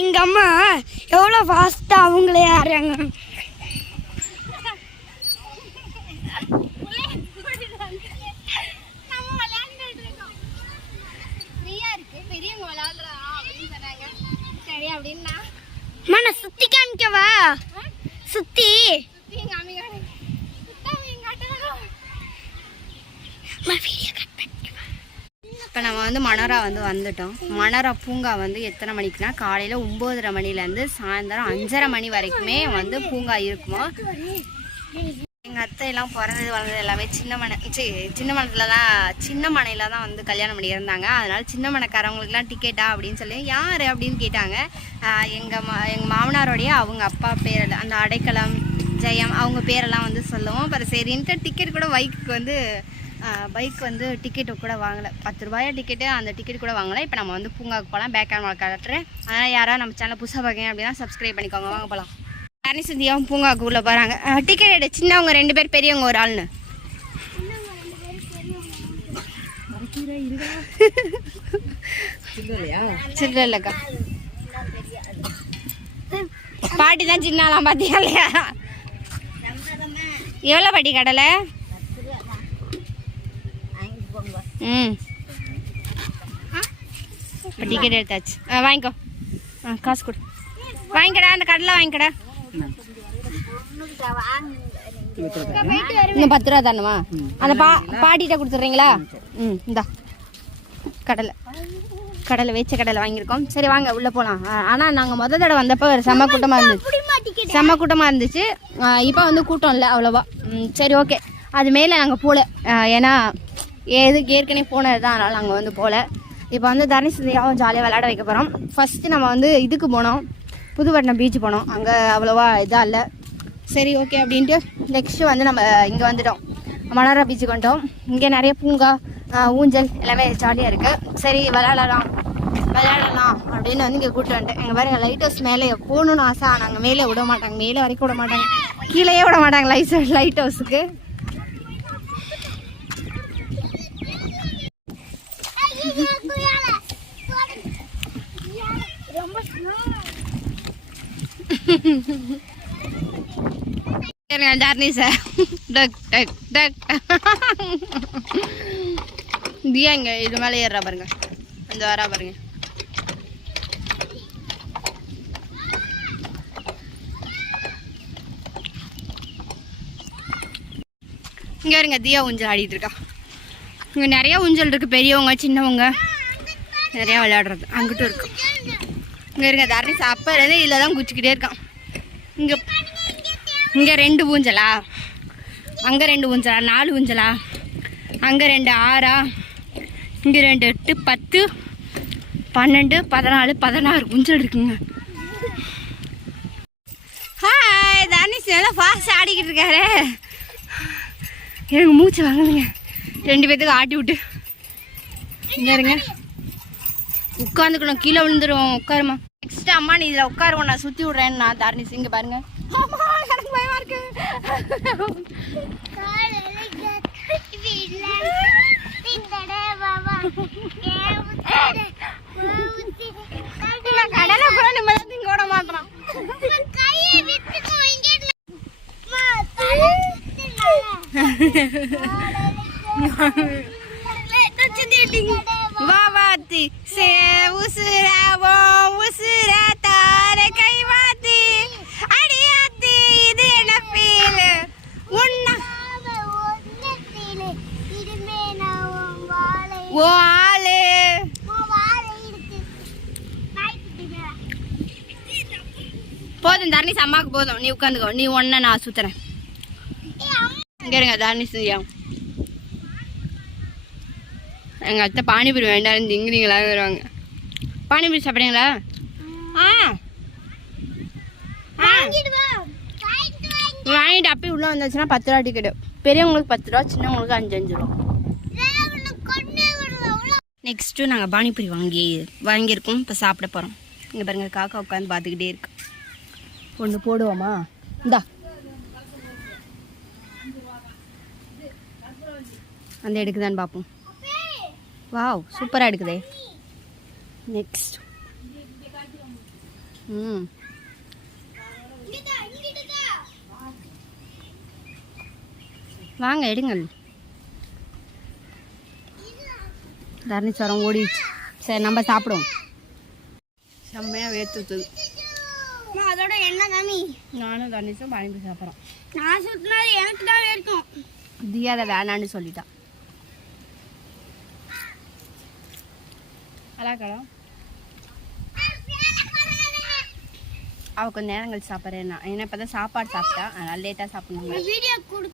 எங்கள் அம்மா எவ்வளோ ஃபாஸ்ட்டாக அவங்களே ஆடுறாங்க. அம்மா நான் சுற்றி காமிக்கவா? சுற்றி இப்போ நம்ம வந்து மணரா வந்துட்டோம். மணரா பூங்கா எத்தனை மணிக்குன்னா காலையில் 9:30 மணிலேருந்து சாயந்தரம் 5:30 மணி வரைக்குமே பூங்கா இருக்குமோ. எங்கள் அத்தையெல்லாம் பிறந்தது வளர்ந்தது எல்லாமே சின்ன மனையில் தான் கல்யாணம் பண்ணி இருந்தாங்க. அதனால சின்ன மனைக்காரவங்களுக்குலாம் டிக்கெட்டா அப்படின்னு சொல்லி யார் அப்படின்னு கேட்டாங்க. எங்கள் மாமனாரோடைய அவங்க அப்பா பேர் அந்த அடைக்கலம் ஜெயம் அவங்க பேரெல்லாம் சொல்லுவோம். அப்புறம் சரின்ட்டு டிக்கெட் கூட பைக் டிக்கெட்டு கூட வாங்கலை. 10 ரூபாயா டிக்கெட்டு. அந்த டிக்கெட் கூட வாங்கலை. இப்போ நம்ம பூங்காவுக்கு போகலாம். பேக் கேமரா காட்டுறேன். அதனால் யாராவது நம்ம சேனல் புதுசாக பார்க்கணும் அப்படின்னா சப்ஸ்கிரைப் பண்ணிக்கோங்க. வாங்க போகலாம். தனி சுந்தியாவும் பூங்காவுக்கு உள்ளே போகிறாங்க. டிக்கெட் எடு. சின்னவங்க 2 பேர், பெரியவங்க ஒரு ஆள்னு. சில்லற இல்லைக்கா, பாட்டி தான் சின்னாலாம் பார்த்தியா இல்லையா? எவ்வளோ பாட்டி கடலை? இப்போ டிக்கெட் எடுத்தாச்சு. வாங்கிக்கோ. காசு கொடு. வாங்கிக்கடா. அந்த கடலை வாங்கிக்கடா. இன்னும் 10 ரூபா தானுமா? அந்த பாட்டிகிட்ட கொடுத்துட்றீங்களா? இந்தா கடலை வேச்ச கடலை வாங்கியிருக்கோம். சரி வாங்க உள்ளே போகலாம். ஆனால் நாங்கள் முதல் தடவை வந்தப்போ செம்ம கூட்டமாக இருந்துச்சு. இப்போ கூட்டம் இல்லை அவ்வளோவா. சரி ஓகே. அது மேலே நாங்கள் போகல. ஏன்னா ஏற்கனவே போனது தான். அதனால் நாங்கள் போகல. இப்போ தனுஷியாவும் ஜாலியாக விளையாட வைக்க போகிறோம். ஃபஸ்ட்டு நம்ம இதுக்கு போனோம், புதுப்பட்டினம் பீச் போனோம். அங்கே அவ்வளோவா இதாக இல்லை. சரி ஓகே அப்படின்ட்டு நெக்ஸ்ட்டு நம்ம இங்கே வந்துட்டோம். மணரா பீச்சுக்கு வந்துட்டோம். இங்கே நிறைய பூங்கா, ஊஞ்சல் எல்லாமே ஜாலியாக இருக்குது. சரி விளையாடலாம் அப்படின்னு இங்கே கூப்பிட்டு வந்துட்டேன். எங்கள் பாருங்கள் லைட் ஹவுஸ் மேலே போகணுன்னு ஆசை. நாங்கள் மேலே விட மாட்டாங்க, மேலே வரைக்கும் விட மாட்டாங்க, கீழேயே விட மாட்டாங்க லைட் ஹவுஸுக்கு. தியாங்க இது மேலே ஏறா பாருங்க. இந்த வரா பாருங்க. இங்க இருங்க தியா ஊஞ்சல் ஆடிட்டு இருக்கா. இங்க நிறைய ஊஞ்சல் இருக்கு, பெரியவங்க சின்னவங்க நிறைய விளையாடுறது. அங்கிட்டும் இருக்கு. இங்க இருங்க தர்ணீஸ் அப்ப இருந்து இதில் தான் குச்சிக்கிட்டே இருக்கான். இங்கே 2 ஊஞ்சலா, அங்கே 2 ஊஞ்சலா, 4 ஊஞ்சலா, அங்கே 2 6, இங்கே 2 8 10 12 14 16 ஊஞ்சல் இருக்குங்க. ஹாய் தனுஷ் நல்லா ஃபாஸ்ட் ஆடிக்கிட்டு இருக்காரு. எனக்கு மூச்சு வாங்குதுங்க. 2 பேத்துக்கு ஆட்டி விட்டு. இங்கே இருங்க உட்காந்துக்கணும், கீழே விழுந்துடும். உட்காருமா. நெக்ஸ்ட் அம்மா நீ இதில் உட்காருவோம், நான் சுற்றி விட்றேன்னு நான் தர்ணீஸ். இங்கே பாருங்க. எனக்கு பயமா இருக்கு. கடலை கூட நிம்மதியா திங்க விட மாட்டான். வாவாத்தி சே உசுராவோ உசுரா தார கைவாத்தி அடியாத்தி இது என்ன ஃபீல் உன்ன ஓ ஆளு போதும் தர்ணீஸ் அம்மாவுக்கு போதும். நீ உட்காந்துக்கோ. நீ ஒன்ன நான் சுத்துறேன். இங்க இருங்க தர்ணீஸ். எங்கள் அத்தை பானிபூரி வேண்டாம் திங்குறீங்களா வருவாங்க. பானிபூரி சாப்பிட்றீங்களா? வாங்கிட்டு அப்பயே உள்ளே வந்துச்சுன்னா 10 ரூபா டிக்கெட்டு. பெரியவங்களுக்கு 10 ரூபா, சின்னவங்களுக்கு 5 ரூபா. நெக்ஸ்ட்டு நாங்கள் பானிபூரி வாங்கியிருக்கோம். இப்போ சாப்பிட போகிறோம். இங்கே பாருங்கள் காக்கா உட்காந்து பார்த்துக்கிட்டே இருக்கு. ஒன்று போடுவோமா? இந்தா அந்த எடுக்குதான்னு பார்ப்போம். வாவ் சூப்பராக எடுக்குதே. நெக்ஸ்ட் ம் வாங்க எடுங்கள். தர்ணீஸ்வரம் ஓடிடுச்சு. சரி நம்ம சாப்பிடுவோம். செம்மையாக வேர்த்துது. அதோட என்ன கம்மி? நானும் தர்ணீஸும் பானிபூரி சாப்பிட்றோம். நான் சுத்தினது எனக்கு தான் வேர்க்கும். தியாதை வேணான்னு சொல்லிட்டான். அழகா அவள் கொஞ்சம் நேரம் கழிச்சு சாப்பிட்றேன். நான் ஏன்னா இப்போ தான் சாப்பாடு சாப்பிட்டா, அதனால் லேட்டாக சாப்பிடணும். வீடியோ கொடு.